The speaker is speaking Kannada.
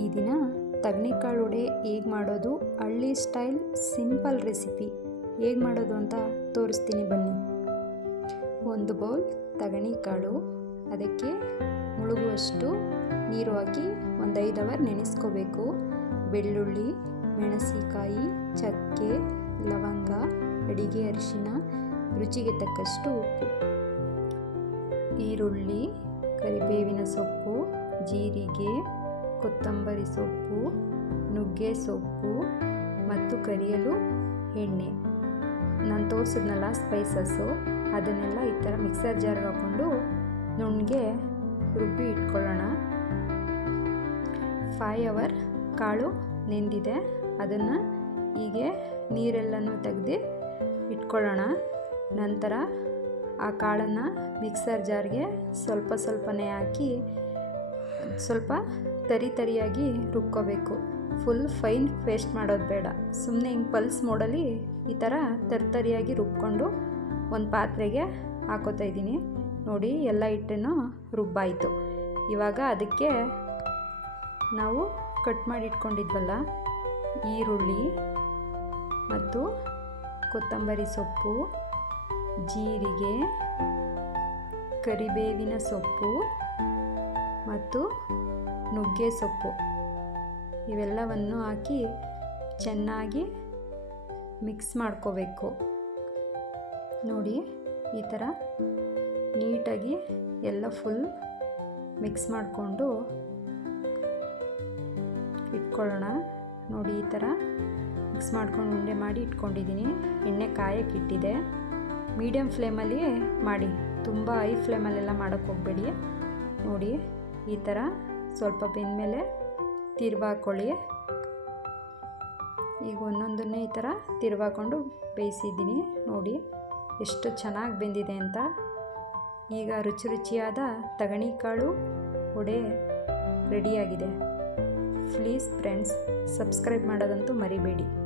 ಈ ದಿನ ತಗಣಿಕಾಳು ವಡೆ ಹೇಗೆ ಮಾಡೋದು? ಹಳ್ಳಿ ಸ್ಟೈಲ್ ಸಿಂಪಲ್ ರೆಸಿಪಿ. ಹೇಗೆ ಮಾಡೋದು ಅಂತ ತೋರಿಸ್ತೀನಿ ಬನ್ನಿ. ಒಂದು ಬೌಲ್ ತಗಣಿಕಾಳು ಅದಕ್ಕೆ ಮುಳುಗುವಷ್ಟು ನೀರು ಹಾಕಿ ಒಂದು ಐದು ಅವರ್ ನೆನೆಸ್ಕೋಬೇಕು. ಬೆಳ್ಳುಳ್ಳಿ ಮೆಣಸಿಕಾಯಿ ಚಕ್ಕೆ, ಲವಂಗ, ಅಡಿಗೆ ಅರಿಶಿನ, ರುಚಿಗೆ ತಕ್ಕಷ್ಟು ಉಪ್ಪು, ಈರುಳ್ಳಿ, ಕರಿಬೇವಿನ ಸೊಪ್ಪು, ಜೀರಿಗೆ ಕೊತ್ತಂಬರಿ ಸೊಪ್ಪು, ನುಗ್ಗೆ ಸೊಪ್ಪು ಮತ್ತು ಕರಿಯಲು ಎಣ್ಣೆ. ನಾನು ತೋರಿಸಿದ್ನಲ್ಲ ಸ್ಪೈಸಸ್ಸು ಅದನ್ನೆಲ್ಲ ಈ ಥರ ಮಿಕ್ಸರ್ ಜಾರ್ಗೆ ಹಾಕ್ಕೊಂಡು ನುಣ್ಣಗೆ ರುಬ್ಬಿ ಇಟ್ಕೊಳ್ಳೋಣ. ಫೈ ಅವರ್ ಕಾಳು ನೆಂದಿದೆ. ಅದನ್ನು ಹೀಗೆ ನೀರೆಲ್ಲನೂ ತೆಗೆದು ಇಟ್ಕೊಳ್ಳೋಣ. ನಂತರ ಆ ಕಾಳನ್ನು ಮಿಕ್ಸರ್ ಜಾರ್ಗೆ ಸ್ವಲ್ಪ ಸ್ವಲ್ಪನೇ ಹಾಕಿ ಸ್ವಲ್ಪ ತರಿ ತರಿಯಾಗಿ ರುಬ್ಕೋಬೇಕು. ಫುಲ್ ಫೈನ್ ಪೇಸ್ಟ್ ಮಾಡೋದು ಬೇಡ. ಸುಮ್ಮನೆ ಹಿಂಗೆ ಪಲ್ಸ್ ಮೋಡಲ್ಲಿ ಈ ಥರ ತರ್ತರಿಯಾಗಿ ರುಬ್ಕೊಂಡು ಒಂದು ಪಾತ್ರೆಗೆ ಹಾಕೋತಾ ಇದ್ದೀನಿ. ನೋಡಿ, ಎಲ್ಲ ಹಿಟ್ಟನ್ನು ರುಬ್ಬಾಯಿತು. ಇವಾಗ ಅದಕ್ಕೆ ನಾವು ಕಟ್ ಮಾಡಿ ಇಟ್ಕೊಂಡಿದ್ವಲ್ಲ ಈರುಳ್ಳಿ ಮತ್ತು ಕೊತ್ತಂಬರಿ ಸೊಪ್ಪು, ಜೀರಿಗೆ, ಕರಿಬೇವಿನ ಸೊಪ್ಪು ಮತ್ತು ನುಗ್ಗೆ ಸೊಪ್ಪು. ಇವೆಲ್ಲವನ್ನು ಹಾಕಿ ಚೆನ್ನಾಗಿ ಮಿಕ್ಸ್ ಮಾಡ್ಕೋಬೇಕು. ನೋಡಿ, ಈ ಥರ ನೀಟಾಗಿ ಎಲ್ಲ ಫುಲ್ ಮಿಕ್ಸ್ ಮಾಡಿಕೊಂಡು ಇಟ್ಕೊಳ್ಳೋಣ. ನೋಡಿ, ಈ ಥರ ಮಿಕ್ಸ್ ಮಾಡ್ಕೊಂಡು ಉಂಡೆ ಮಾಡಿ ಇಟ್ಕೊಂಡಿದ್ದೀನಿ. ಎಣ್ಣೆ ಕಾಯಕ್ಕೆ ಇಟ್ಟಿದೆ. ಮೀಡಿಯಮ್ ಫ್ಲೇಮಲ್ಲಿ ಮಾಡಿ. ತುಂಬ ಹೈ ಫ್ಲೇಮಲ್ಲೆಲ್ಲ ಮಾಡೋಕ್ಕೆ ಹೋಗಬೇಡಿ. ನೋಡಿ ಈ ಥರ ಸ್ವಲ್ಪ ಬೆಂದಮೇಲೆ ತಿರ್ವಾಕೊಳ್ಳಿ ಈಗ ಒಂದೊಂದನ್ನೇ ಈ ಥರ ತಿರ್ವಾಕೊಂಡು ಬೇಯಿಸಿದ್ದೀನಿ. ನೋಡಿ ಎಷ್ಟು ಚೆನ್ನಾಗಿ ಬೆಂದಿದೆ ಅಂತ. ಈಗ ರುಚಿ ರುಚಿಯಾದ ತಗಣಿ ಕಾಳು ಒಡೆ ರೆಡಿಯಾಗಿದೆ. ಪ್ಲೀಸ್ ಫ್ರೆಂಡ್ಸ್, ಸಬ್ಸ್ಕ್ರೈಬ್ ಮಾಡೋದಂತೂ ಮರಿಬೇಡಿ.